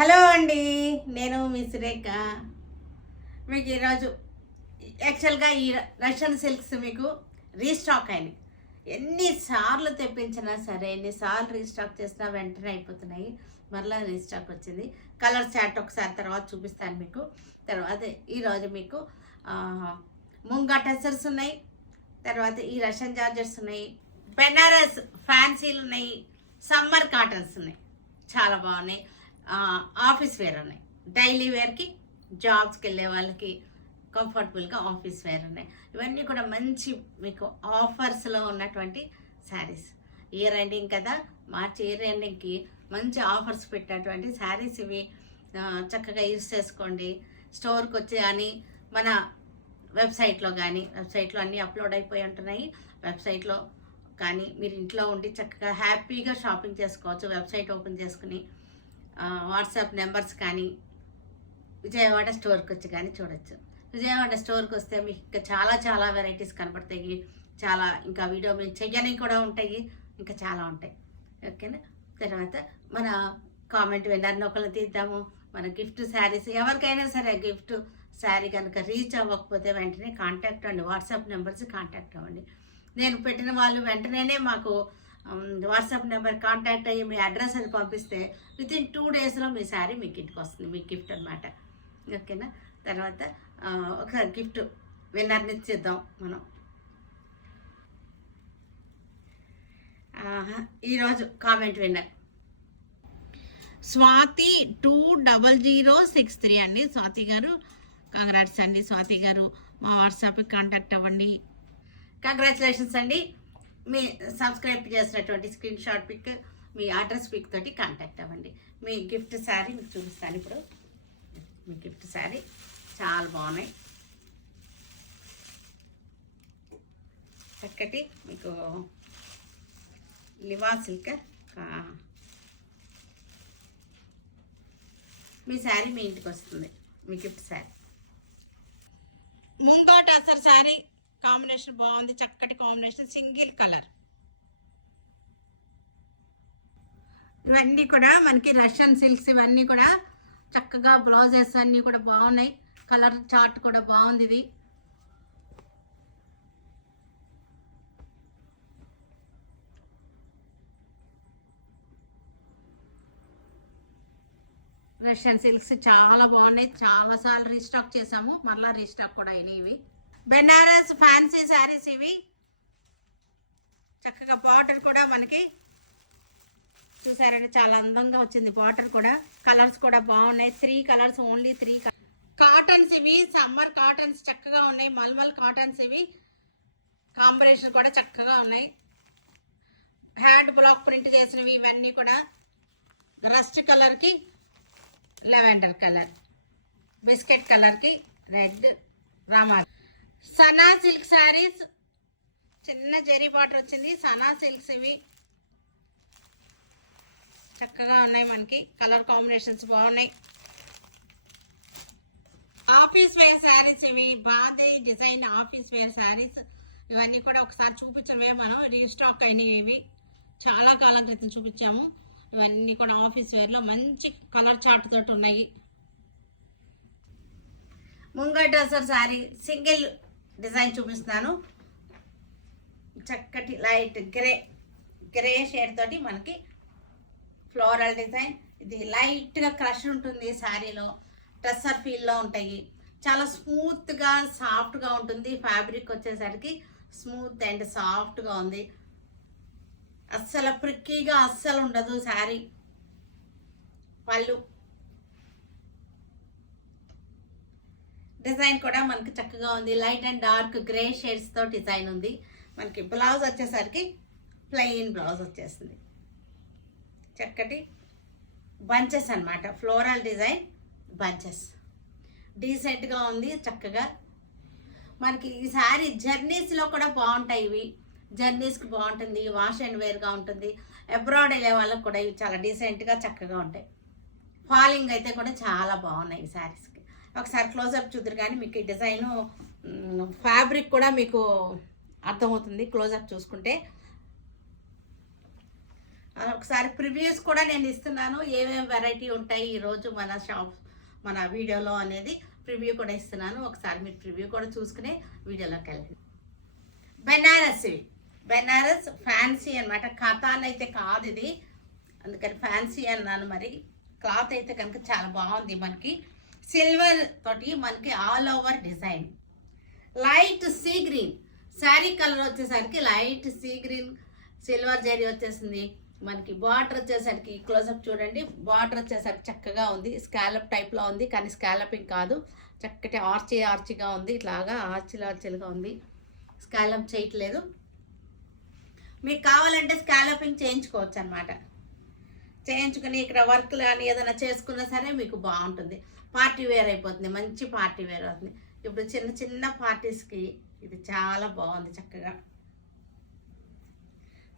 Hello అండి, నేను మీ సురేఖ. మీకు ఈరోజు యాక్చువల్గా ఈ రష్యన్ సిల్క్స్ మీకు రీస్టాక్ అయినాయి. ఎన్నిసార్లు తెప్పించినా సరే, ఎన్నిసార్లు రీస్టాక్ చేసినా వెంటనే అయిపోతున్నాయి. మరలా రీస్టాక్ వచ్చింది. కలర్ చార్ట్ ఒకసారి తర్వాత చూపిస్తాను మీకు. తర్వాత ఈరోజు మీకు ముంగా టెసర్స్ ఉన్నాయి. తర్వాత ఈ రష్యన్ జార్జెట్స్ ఉన్నాయి. బెనారస్ ఫ్యాన్సీలు ఉన్నాయి. సమ్మర్ కాటన్స్ ఉన్నాయి, చాలా బాగున్నాయి. ఆఫీస్ వేర్ ఉన్నాయి, డైలీ వేర్కి, జాబ్స్కి వెళ్ళే వాళ్ళకి కంఫర్టబుల్గా ఆఫీస్ వేర్ ఉన్నాయి. ఇవన్నీ కూడా మంచి మీకు ఆఫర్స్లో ఉన్నటువంటి శారీస్. ఇయర్ ఎండింగ్ కదా, మార్చి ఇయర్ ఎండింగ్కి మంచి ఆఫర్స్ పెట్టేటువంటి శారీస్ ఇవి. చక్కగా యూజ్ చేసుకోండి. స్టోర్కి వచ్చి కానీ మన వెబ్సైట్లో కానీ, వెబ్సైట్లో అన్నీ అప్లోడ్ అయిపోయి ఉంటున్నాయి. వెబ్సైట్లో కానీ మీరు ఇంట్లో ఉండి చక్కగా హ్యాపీగా షాపింగ్ చేసుకోవచ్చు. వెబ్సైట్ ఓపెన్ చేసుకుని వాట్సాప్ నెంబర్స్ కానీ విజయవాడ స్టోర్కి వచ్చి కానీ చూడొచ్చు. విజయవాడ స్టోర్కి వస్తే మీకు ఇంకా చాలా చాలా వెరైటీస్ కనపడతాయి. చాలా ఇంకా వీడియో మేము చెయ్యని కూడా ఉంటాయి, ఇంకా చాలా ఉంటాయి. ఓకేనా. తర్వాత మన కామెంట్ విన్నర్ని ఒకరిని తీద్దాము. మన గిఫ్ట్ శారీస్ ఎవరికైనా సరే గిఫ్ట్ శారీ కనుక రీచ్ అవ్వకపోతే వెంటనే కాంటాక్ట్ అవ్వండి. వాట్సాప్ నెంబర్స్ కాంటాక్ట్ అవ్వండి. నేను పెట్టిన వాళ్ళు వెంటనే మాకు వాట్సాప్ నెంబర్ కాంటాక్ట్ అయ్యి మీ అడ్రస్ అది పంపిస్తే వితిన్ 2 డేస్లో మీ శారీ మీకు ఇంటికి వస్తుంది. మీ గిఫ్ట్ అనమాట. ఓకేనా. తర్వాత ఒకసారి గిఫ్ట్ విన్నర్ని ఇచ్చేద్దాం మనం. ఈరోజు కామెంట్ విన్నర్ స్వాతి 20063 అండి. స్వాతి గారు కంగ్రాట్స్ అండి. స్వాతి గారు మా వాట్సాప్కి కాంటాక్ట్ అవ్వండి. కంగ్రాచులేషన్స్ అండి. మీ సబ్స్క్రైబ్ చేసినటువంటి స్క్రీన్ షాట్ పిక్, మీ అడ్రస్ పిక్ తోటి కాంటాక్ట్ అవ్వండి. మీ గిఫ్ట్ శారీ మీకు చూపిస్తాను ఇప్పుడు. మీ గిఫ్ట్ శారీ చాలా బాగున్నాయి. చక్కటి మీకు లివా సిల్క్ మీ శారీ మీ ఇంటికి వస్తుంది. మీ గిఫ్ట్ శారీ ముంగా టసర్ శారీ కాంబినేషన్ బాగుంది. చక్కటి కాంబినేషన్, సింగిల్ కలర్. ఇవన్నీ కూడా మనకి రష్యన్ సిల్క్స్. ఇవన్నీ కూడా చక్కగా బ్లౌజెస్ అన్నీ కూడా బాగున్నాయి. కలర్ చార్ట్ కూడా బాగుంది. ఇది రష్యన్ సిల్క్స్ చాలా బాగున్నాయి. చాలాసార్లు రీస్టాక్ చేసాము, మళ్ళీ రీస్టాక్ కూడా అయినాయి. ఇవి బెనారస్ ఫ్యాన్సీ శారీస్. ఇవి చక్కగా బార్డర్ కూడా మనకి చూసారంటే చాలా అందంగా వచ్చింది. బార్డర్ కూడా, కలర్స్ కూడా బాగున్నాయి. 3 కలర్స్, ఓన్లీ 3 కాటన్స్. ఇవి సమ్మర్ కాటన్స్ చక్కగా ఉన్నాయి. మల్మల్ కాటన్స్. ఇవి కాంబినేషన్ కూడా చక్కగా ఉన్నాయి. హ్యాండ్ బ్లాక్ ప్రింట్ చేసినవి ఇవన్నీ కూడా. రస్ట్ కలర్కి లెవెండర్ కలర్, బిస్కెట్ కలర్కి రెడ్, రామా. సనా సిల్క్ శారీస్, చిన్న జరీ బార్డర్ వచ్చింది. సనా సిల్క్స్ ఇవి చక్కగా ఉన్నాయి. మనకి కలర్ కాంబినేషన్స్ బాగున్నాయి. ఆఫీస్ వేర్ శారీస్ ఇవి, బాందే డిజైన్ ఆఫీస్ వేర్ శారీస్. ఇవన్నీ కూడా ఒకసారి చూపించవే మనం రీస్టాక్ అయినవి. ఇవి చాలా కాలం క్రితం చూపించాము. ఇవన్నీ కూడా ఆఫీస్ వేర్లో మంచి కలర్ చార్ట్ తోటి ఉన్నాయి. ముంగా టసర్ శారీ సింగిల్ డిజైన్ చూపిస్తున్నాను. చక్కటి లైట్ గ్రే షేడ్ తోటి మనకి ఫ్లోరల్ డిజైన్. ఇది లైట్గా క్రష్ ఉంటుంది శారీలో. టసర్ ఫీల్లో ఉంటాయి. చాలా స్మూత్గా సాఫ్ట్గా ఉంటుంది. ఫ్యాబ్రిక్ వచ్చేసరికి స్మూత్ అండ్ సాఫ్ట్గా ఉంది. అస్సలు ప్రిక్కీగా అస్సలు ఉండదు శారీ. పళ్ళు డిజైన్ కూడా మనకి చక్కగా ఉంది. లైట్ అండ్ డార్క్ గ్రే షేడ్స్తో డిజైన్ ఉంది. మనకి బ్లౌజ్ వచ్చేసరికి ప్లెయిన్ బ్లౌజ్ వచ్చేస్తుంది. చక్కటి బంచెస్ అన్నమాట, ఫ్లోరల్ డిజైన్ బంచెస్. డీసెంట్గా ఉంది చక్కగా. మనకి ఈ శారీ జర్నీస్లో కూడా బాగుంటాయి. ఇవి జర్నీస్కి బాగుంటుంది. వాష్ అండ్ వేర్గా ఉంటుంది. అబ్రాడ్ వెళ్ళే వాళ్ళకి కూడా ఇవి చాలా డీసెంట్గా చక్కగా ఉంటాయి. ఫాలింగ్ అయితే కూడా చాలా బాగున్నాయి ఈ శారీస్కి. ఒకసారి క్లోజప్ చూద్దరు కానీ మీకు ఈ డిజైను ఫ్యాబ్రిక్ కూడా మీకు అర్థమవుతుంది క్లోజప్ చూసుకుంటే. ఒకసారి ప్రివ్యూస్ కూడా నేను ఇస్తున్నాను, ఏమేమి వెరైటీ ఉంటాయి ఈరోజు మన వీడియోలో అనేది ప్రివ్యూ కూడా ఇస్తున్నాను. ఒకసారి మీరు ప్రివ్యూ కూడా చూసుకునే వీడియోలోకి వెళ్ళండి. బెనారస్ ఫ్యాన్సీ అనమాట, కథాన్ అయితే కాదు ఇది, అందుకని ఫ్యాన్సీ అన్నాను. మరి క్లాత్ అయితే కనుక చాలా బాగుంది. మనకి సిల్వర్ తోటి మనకి all over design, light sea green sari colour వచ్చేసరికి light sea green silver zari వచ్చేసింది. మనకి బార్డర్ వచ్చేసరికి క్లోజప్ చూడండి, బార్డర్ వచ్చేసరికి చక్కగా ఉంది, స్కాలప్ టైప్లో ఉంది కానీ స్కాలపింగ్ కాదు, చక్కటి ఆర్చీగా ఉంది, ఇట్లాగా ఆర్చీలుగా ఉంది, స్కాలప్ చేయట్లేదు. మీకు కావాలంటే స్కాలపింగ్ చేయించుకోవచ్చు అనమాట. చేయించుకుని ఇక్కడ వర్క్లు కానీ ఏదైనా చేసుకున్నా సరే మీకు బాగుంటుంది, పార్టీ వేర్ అయిపోతుంది, మంచి పార్టీ వేర్ అవుతుంది. ఇప్పుడు చిన్న చిన్న పార్టీస్కి ఇది చాలా బాగుంది, చక్కగా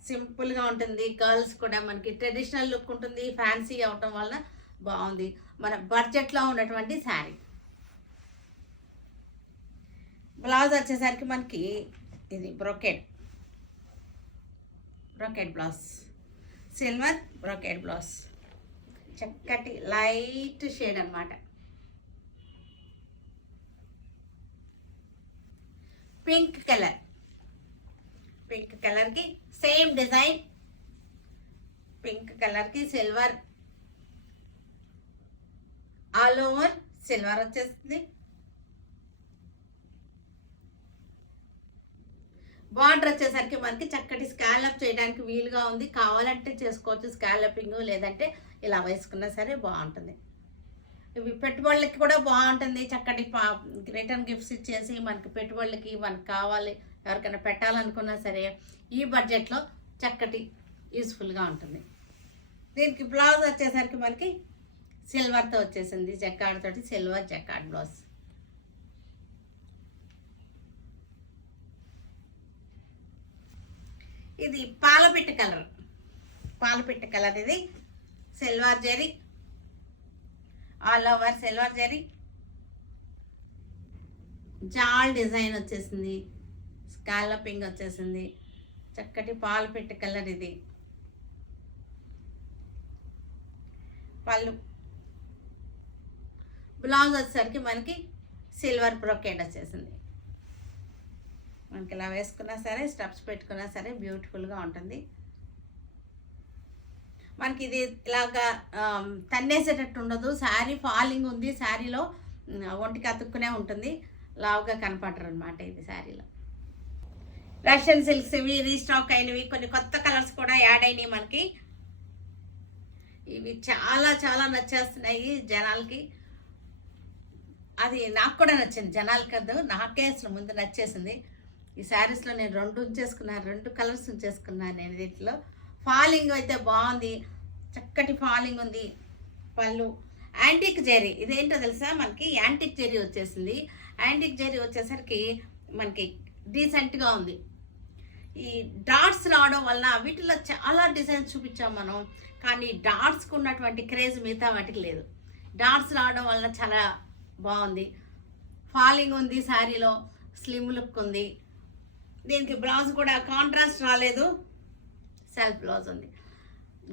సింపుల్గా ఉంటుంది. గర్ల్స్ కూడా మనకి ట్రెడిషనల్ లుక్ ఉంటుంది, ఫ్యాన్సీ అవటం వల్ల బాగుంది. మన బడ్జెట్లో ఉన్నటువంటి శారీ. బ్లౌజ్ వచ్చేసరికి మనకి ఇది brocade blouse, silver brocade blouse, చక్కటి లైట్ షేడ్ అన్నమాట. పింక్ కలర్కి సేమ్ డిజైన్, పింక్ కలర్కి సిల్వర్ ఆల్ ఓవర్ సిల్వర్ వచ్చేస్తుంది. బార్డర్ వచ్చేసరికి మనకి చక్కటి స్కాలప్ చేయడానికి వీలుగా ఉంది, కావాలంటే చేసుకోవచ్చు స్కాలపింగ్, లేదంటే ఇలా వేసుకున్నా సరే బాగుంటుంది. ఇవి పెట్టుబడులకి కూడా బాగుంటుంది, చక్కటి రిటర్న్ గిఫ్ట్స్ ఇచ్చేసి మనకి పెట్టుబడులకి మనకు కావాలి ఎవరికైనా పెట్టాలనుకున్నా సరే ఈ బడ్జెట్లో చక్కటి యూస్ఫుల్గా ఉంటుంది. దీనికి బ్లౌజ్ వచ్చేసరికి మనకి సిల్వర్తో వచ్చేసింది, జకార్డ్ తోటి సిల్వర్ జకార్డ్ బ్లౌజ్. ఇది పాలపిట్ట కలర్, ఇది silver zari all over silver zari, జాల్ డిజైన్ వచ్చేసింది, స్కాలపింగ్ వచ్చేసింది, చక్కటి పాలపిట్ట కలర్. ఇది పళ్ళు. బ్లౌజ్ వచ్చేసరికి మనకి సిల్వర్ బ్రోకెడ్ వచ్చేసింది. మనకి ఇలా వేసుకున్నా సరే స్టెప్స్ పెట్టుకున్నా సరే బ్యూటిఫుల్గా ఉంటుంది. మనకి ఇది ఇలాగా తన్నేసేటట్టు ఉండదు, శారీ ఫాలింగ్ ఉంది, శారీలో ఒంటికి అతుక్కునే ఉంటుంది, లావుగా కనపడరు అనమాట ఇది శారీలో. రష్యన్ సిల్క్స్ ఇవి రీస్టాక్ అయినవి, కొన్ని కొత్త కలర్స్ కూడా యాడ్ అయినాయి మనకి. ఇవి చాలా చాలా నచ్చేస్తున్నాయి జనాలకి, అది నాకు కూడా నచ్చింది, జనాలకి కాదు నాకే అసలు ముందు నచ్చేసింది. ఈ శారీస్లో నేను 2 కలర్స్ ఉంచేసుకున్నాను నేను. దీంట్లో ఫాలింగ్ అయితే బాగుంది, చక్కటి ఫాలింగ్ ఉంది. పళ్ళు యాంటిక్ జెరీ, ఇదేంటో తెలుసా మనకి యాంటిక్ జెరీ వచ్చేసింది. యాంటిక్ జెరీ వచ్చేసరికి మనకి డీసెంట్గా ఉంది. ఈ డాట్స్ రావడం వలన వీటిలో చాలా డిజైన్స్ చూపించాం మనం, కానీ డాట్స్కి ఉన్నటువంటి క్రేజ్ మిగతా వాటికి లేదు. డాట్స్ రావడం వలన చాలా బాగుంది, ఫాలింగ్ ఉంది, శారీలో స్లిమ్ లుక్ ఉంది. దీనికి బ్లౌజ్ కూడా కాంట్రాస్ట్ రాలేదు, సెల్ఫ్ బ్లౌజ్ ఉంది,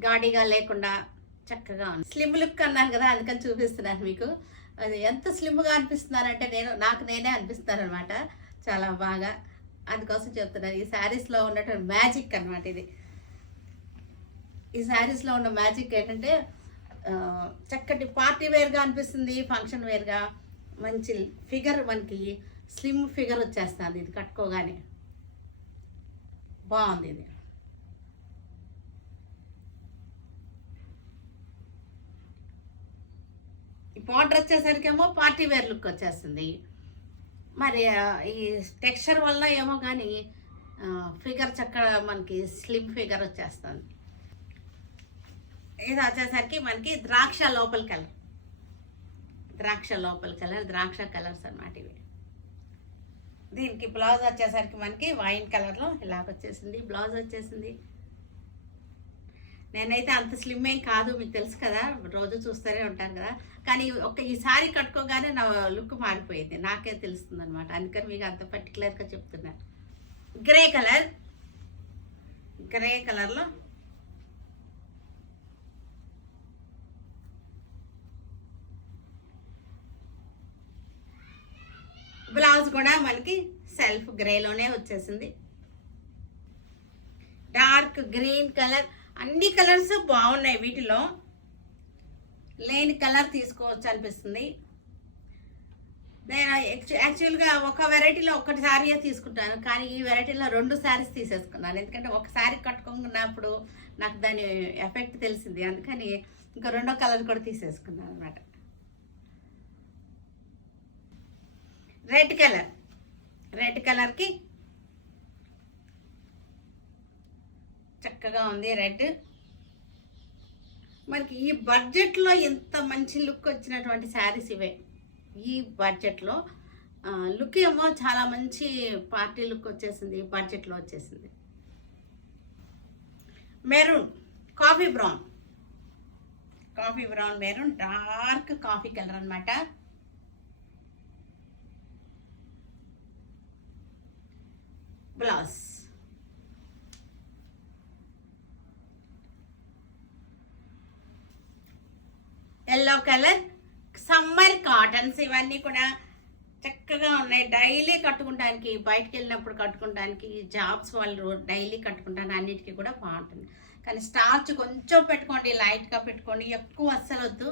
గాడిగా లేకుండా చక్కగా ఉంది. స్లిమ్ లుక్ అన్నాను కదా అందుకని చూపిస్తున్నాను మీకు. అది ఎంత స్లిమ్గా అనిపిస్తున్నానంటే నాకు నేనే అనిపిస్తున్నాను అనమాట, చాలా బాగా. అందుకోసం చెప్తున్నాను, ఈ శారీస్లో ఉన్నటువంటి మ్యాజిక్ అనమాట ఇది. ఈ శారీస్లో ఉన్న మ్యాజిక్ ఏంటంటే చక్కటి పార్టీ వేర్గా అనిపిస్తుంది, ఫంక్షన్ వేర్గా మంచి ఫిగర్, మనకి స్లిమ్ ఫిగర్ వచ్చేస్తుంది ఇది కట్టుకోగానే, బాగుంది ఇది. ఈ బార్డర్ వచ్చేసరికేమో పార్టీ వేర్ లుక్ వచ్చేస్తుంది. మరి ఈ టెక్స్చర్ వల్ల ఏమో కానీ ఫిగర్ చక్కగా మనకి స్లిమ్ ఫిగర్ వచ్చేస్తుంది. ఇది వచ్చేసరికి మనకి ద్రాక్ష లోపల కలర్, ద్రాక్ష కలర్స్ అన్నమాట ఇవి. దీనికి బ్లౌజ్ వచ్చేసరికి మనకి వైన్ కలర్లో ఇలాగొచ్చేసింది, బ్లౌజ్ వచ్చేసింది. నేనైతే అంత స్లిమ్ ఏం కాదు, మీకు తెలుసు కదా, రోజు చూస్తూనే ఉంటాను కదా, కానీ ఈ సారీ కట్టుకోగానే నా లుక్ మారిపోయింది, నాకే తెలుస్తుంది అనమాట. అందుకని మీకు అంత పర్టికులర్గా చెప్తున్నాను. గ్రే కలర్లో బ్లౌజ్ కూడా మనకి సెల్ఫ్ గ్రేలోనే వచ్చేసింది. డార్క్ గ్రీన్ కలర్, అన్ని కలర్స్ బాగున్నాయి. వీటిలో లేని కలర్ తీసుకోవచ్చు అనిపిస్తుంది. నేను యాక్చువల్గా ఒక వెరైటీలో ఒకటి శారీయే తీసుకుంటాను, కానీ ఈ వెరైటీలో 2 శారీస్ తీసేసుకున్నాను. ఎందుకంటే ఒక శారీ కట్టుకున్నప్పుడు నాకు దాని ఎఫెక్ట్ తెలిసింది, అందుకని ఇంకా 2వ కలర్ కూడా తీసేసుకున్నాను అనమాట. రెడ్ కలర్కి చక్కగా ఉంది రెడ్. మనకి ఈ బడ్జెట్లో ఎంత మంచి లుక్ వచ్చినటువంటి శారీస్ ఇవే. ఈ బడ్జెట్లో లుక్ ఏమో చాలా మంచి పార్టీ లుక్ వచ్చేసింది, బడ్జెట్లో వచ్చేసింది. Maroon, coffee brown maroon, dark coffee colour అనమాట. Blouse yellow colour. Summer cottons ఇవన్నీ కూడా చక్కగా ఉన్నాయి. డైలీ కట్టుకుంటానికి, బయటకు వెళ్ళినప్పుడు కట్టుకుంటానికి, జాబ్స్ వాళ్ళు డైలీ కట్టుకుంటాను, అన్నిటికీ కూడా బాగుంటుంది. కానీ స్టార్చ్ కొంచెం పెట్టుకోండి, లైట్గా పెట్టుకోండి, ఎక్కువ అస్సలు వద్దు.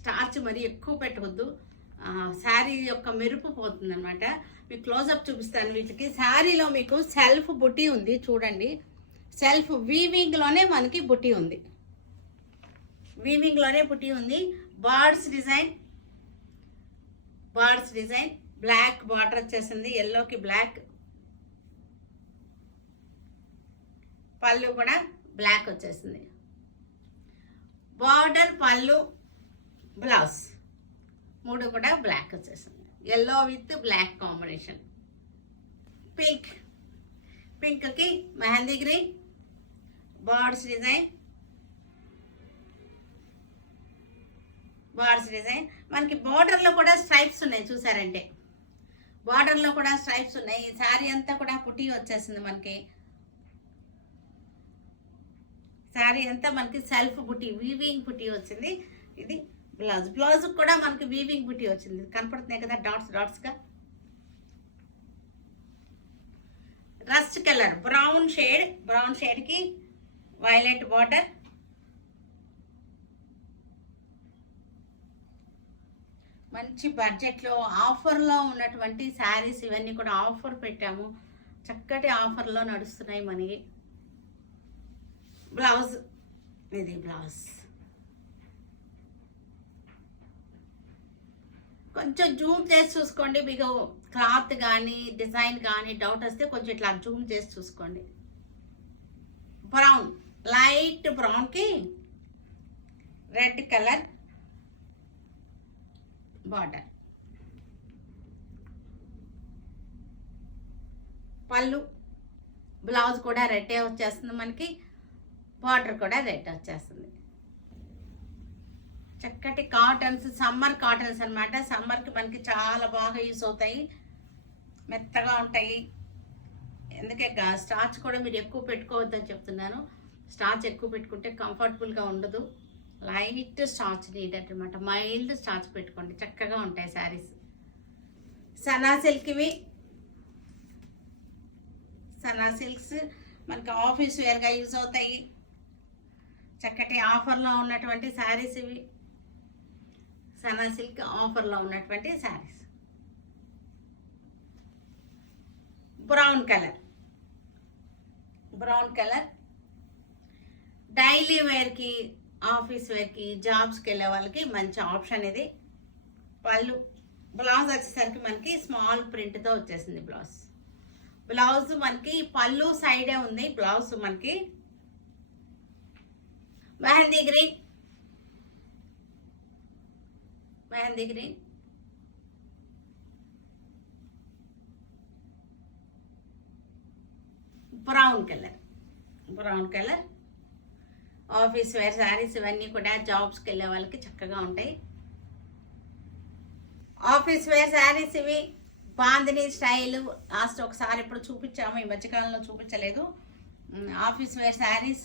స్టార్చ్ మరి ఎక్కువ పెట్టవద్దు, శారీ యొక్క మెరుపు పోతుంది అనమాట. మీకు క్లోజప్ చూపిస్తాను. వీటికి శారీలో మీకు సెల్ఫ్ బుట్టి ఉంది చూడండి. సెల్ఫ్ వీవింగ్లోనే మనకి బుట్టి ఉంది, బుట్టి ఉంది. బర్డ్స్ డిజైన్, బ్లాక్ బార్డర్ వచ్చేసింది, ఎల్లోకి బ్లాక్. పళ్ళు కూడా బ్లాక్ వచ్చేసింది. బార్డర్, పళ్ళు, బ్లౌజ్ 3 కూడా బ్లాక్ వచ్చేసింది. Yellow with black combination. పింక్కి మెహందీ గ్రీన్, బర్డ్స్ డిజైన్. మనకి బార్డర్లో కూడా స్ట్రైప్స్ ఉన్నాయి చూసారంటే, బార్డర్లో కూడా స్ట్రైప్స్ ఉన్నాయి. ఈ శారీ అంతా కూడా పుట్టి వచ్చేసింది మనకి. శారీ అంతా మనకి సెల్ఫ్ బుట్టి, వీవింగ్ బుట్టి వచ్చింది. ఇది బ్లౌజ్ కూడా మనకి వీవింగ్ బుట్టి వచ్చింది, కనపడుతున్నాయి కదా డాట్స్గా. రస్ట్ కలర్, బ్రౌన్ షేడ్కి వైలెట్ బార్డర్. మంచి బడ్జెట్లో ఆఫర్లో ఉన్నటువంటి శారీస్ ఇవన్నీ కూడా ఆఫర్ పెట్టాము, చక్కటి ఆఫర్లో నడుస్తున్నాయి మనకి. బ్లౌజ్, ఇది బ్లౌజ్. కొంచెం జూమ్ చేసి చూసుకోండి, మీకు క్లాత్ కానీ డిజైన్ కానీ డౌట్ వస్తే కొంచెం ఇట్లా జూమ్ చేసి చూసుకోండి. బ్రౌన్, లైట్ బ్రౌన్కి రెడ్ కలర్ బార్డర్. పళ్ళు, బ్లౌజ్ కూడా రెడ్డే వచ్చేస్తుంది మనకి, బార్డర్ కూడా రెడ్ వచ్చేస్తుంది. చక్కటి కాటన్స్, సమ్మర్ కాటన్స్ అనమాట. సమ్మర్కి మనకి చాలా బాగా యూస్ అవుతాయి, మెత్తగా ఉంటాయి. ఎందుకే స్టార్చ్ కూడా మీరు ఎక్కువ పెట్టుకోవద్దని చెప్తున్నాను. స్టార్చ్ ఎక్కువ పెట్టుకుంటే కంఫర్టబుల్గా ఉండదు. లైట్ స్టార్చ్ నీడెడ్ అనమాట, మైల్డ్ స్టార్చ్ పెట్టుకోండి, చక్కగా ఉంటాయి శారీస్. సనా సిల్క్స్ మనకి ఆఫీస్ వేర్గా యూజ్ అవుతాయి. చక్కటి ఆఫర్లో ఉన్నటువంటి శారీస్ ఇవి. సనా సిల్క్ ఆఫర్లో ఉన్నటువంటి శారీస్. బ్రౌన్ కలర్ డైలీ వేర్కి, ఆఫీస్ వేర్కి, జాబ్స్కి వెళ్ళే వాళ్ళకి మంచి ఆప్షన్ ఇది. పళ్ళు, బ్లౌజ్ వచ్చేసరికి మనకి స్మాల్ ప్రింట్తో వచ్చేసింది. బ్లౌజ్ మనకి పళ్ళు సైడే ఉంది. బ్లౌజ్ మనకి mehndi green, brown colour. Office wear saris ఇవన్నీ కూడా జాబ్స్కి వెళ్ళే వాళ్ళకి చక్కగా ఉంటాయి. ఆఫీస్ వేర్ శారీస్ ఇవి బాందిని స్టైల్. లాస్ట్ ఒకసారి ఇప్పుడు చూపించాము, ఈ మధ్యకాలంలో చూపించలేదు. Office wear saris.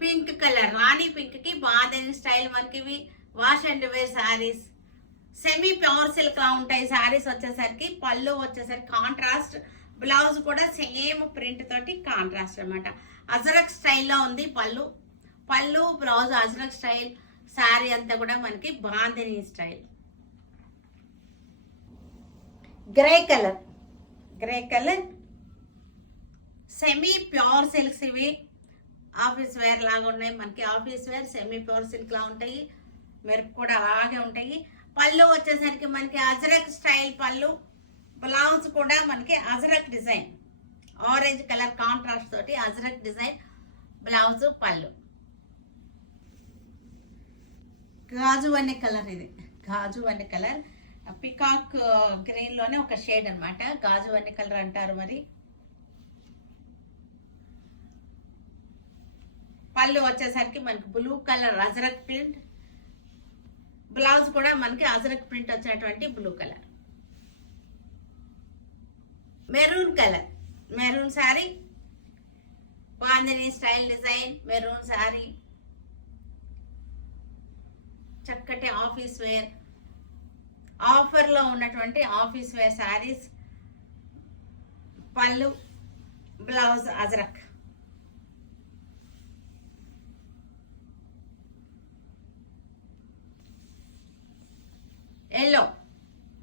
Pink colour, రాణి పింక్కి బాందిని స్టైల్ మనకి ఇవి. Wash and wear saris, semi pure silk లా ఉంటాయి శారీస్ వచ్చేసరికి. పళ్ళు వచ్చేసరికి కాంట్రాస్ట్, బ్లౌజ్ కూడా సేమ్ ప్రింట్ తోటి కాంట్రాస్ట్ అనమాట. అజరక్ స్టైల్లో ఉంది పళ్ళు. పళ్ళు బ్లౌజ్ అజరక్ స్టైల్, శారీ అంతా కూడా మనకి bandhani style. Grey colour semi pure silks ఇవి. ఆఫీస్ వేర్ లాగా ఉన్నాయి మనకి. Office wear semi pure silk లా ఉంటాయి. మెరుపు కూడా అలాగే ఉంటాయి. పళ్ళు వచ్చేసరికి మనకి అజరక్ స్టైల్ పళ్ళు. బ్లౌజ్ కూడా మనకి ajrakh design, orange colour contrast తోటి అజరక్ డిజైన్ బ్లౌజ్, పళ్ళు. గాజు అనే కలర్ ఇది. గాజు అనే కలర్ పికాక్ గ్రీన్ లోనే ఒక షేడ్ అనమాట. గాజు అనే కలర్ అంటారు మరి. పళ్ళు వచ్చేసరికి మనకి blue colour ajrakh print. Blouse కూడా మనకి అజరక్ ప్రింట్ వచ్చినటువంటి blue colour. Maroon sari, bandhani style design maroon sari. చక్కటి ఆఫీస్ వేర్, ఆఫర్లో ఉన్నటువంటి ఆఫీస్ వేర్ శారీస్. పళ్ళు బ్లౌజ్ అజరక్. ఎల్లో,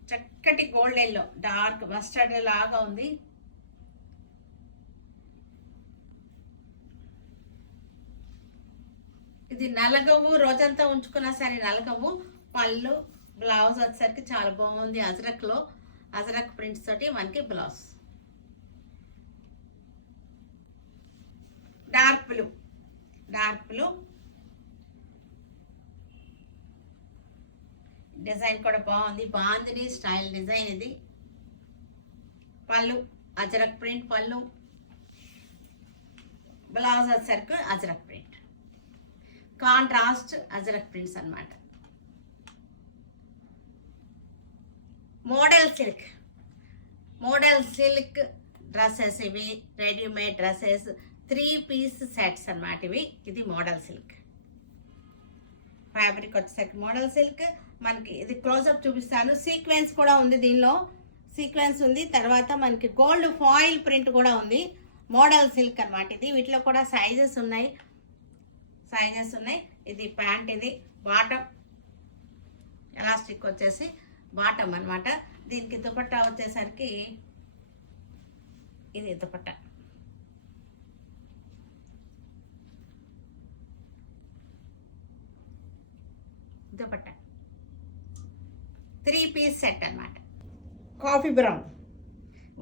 చక్కటి గోల్డ్ ఎల్లో, డార్క్ మస్టర్డ్ లాగా ఉంది. ఇది నలగవు, రోజంతా ఉంచుకున్నా సరే నలగవు. పళ్ళు బ్లౌజ్ వచ్చేసరికి చాలా బాగుంది. అజరక్ లో అజరక్ ప్రింట్స్ తోటి మనకి బ్లౌజ్. డార్క్ బ్లూ డిజైన్ కూడా బాగుంది. బాందిని స్టైల్ డిజైన్ ఇది. పళ్ళు అజరక్ ప్రింట్ పళ్ళు. బ్లౌజ్ వచ్చేసరికి ajrakh print, contrast ajrakh prints అన్నమాట. మోడల్ సిల్క్ డ్రెస్సెస్ ఇవి. రెడీమేడ్ డ్రెస్సెస్ 3 పీస్ సెట్స్ అన్నమాట ఇవి. ఇది మోడల్ సిల్క్ ఫ్యాబ్రిక్ వచ్చేసరికి మోడల్ సిల్క్ మనకి. ఇది క్లోజప్ చూపిస్తాను. సీక్వెన్స్ కూడా ఉంది దీనిలో, సీక్వెన్స్ ఉంది. తర్వాత మనకి గోల్డ్ ఫాయిల్ ప్రింట్ కూడా ఉంది. మోడల్ సిల్క్ అన్నమాట ఇది. వీటిలో కూడా సైజెస్ ఉన్నాయి. ఇది ప్యాంట్, ఇది బాటమ్, ఎలాస్టిక్ వచ్చేసి బాటమ్ అన్నమాట. దీనికి దుపట్టా వచ్చేసరికి ఇది దుపట్టా. దుపట్టా 3 పీస్ సెట్ అన్నమాట. Coffee brown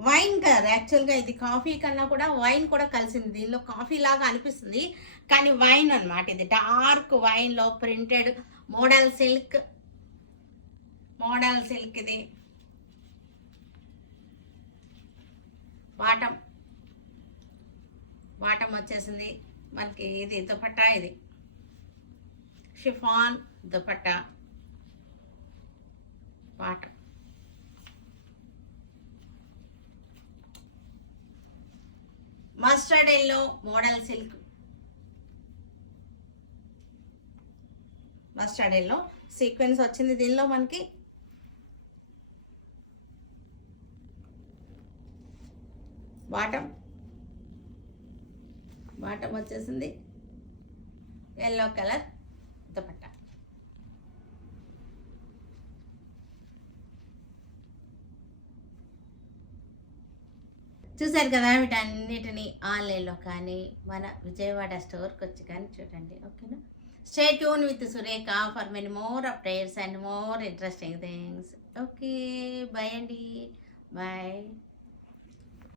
wine colour. యాక్చువల్గా ఇది కాఫీ కన్నా కూడా వైన్ కూడా కలిసింది దీనిలో. కాఫీ లాగా అనిపిస్తుంది కానీ వైన్ అన్నమాట. ఇది డార్క్ వైన్ లో ప్రింటెడ్ మోడల్ సిల్క్ ఇది. బాటమ్ వచ్చేసింది మనకి. ఇది దుపట్టా, ఇది chiffon dupatta bottom. Mustard yellow model silk. Mustard yellow sequence వచ్చింది దీనిలో మనకి. బాటమ్ వచ్చేసింది ఎల్లో కలర్ దుపట్టా. చూసారు కదా, వీటన్నిటిని ఆన్లైన్లో కానీ మన విజయవాడ స్టోర్కి వచ్చి కానీ చూడండి. ఓకేనా? Stay tune with Surekha for many more updates and more interesting things. Okay, bye అండి, బాయ్.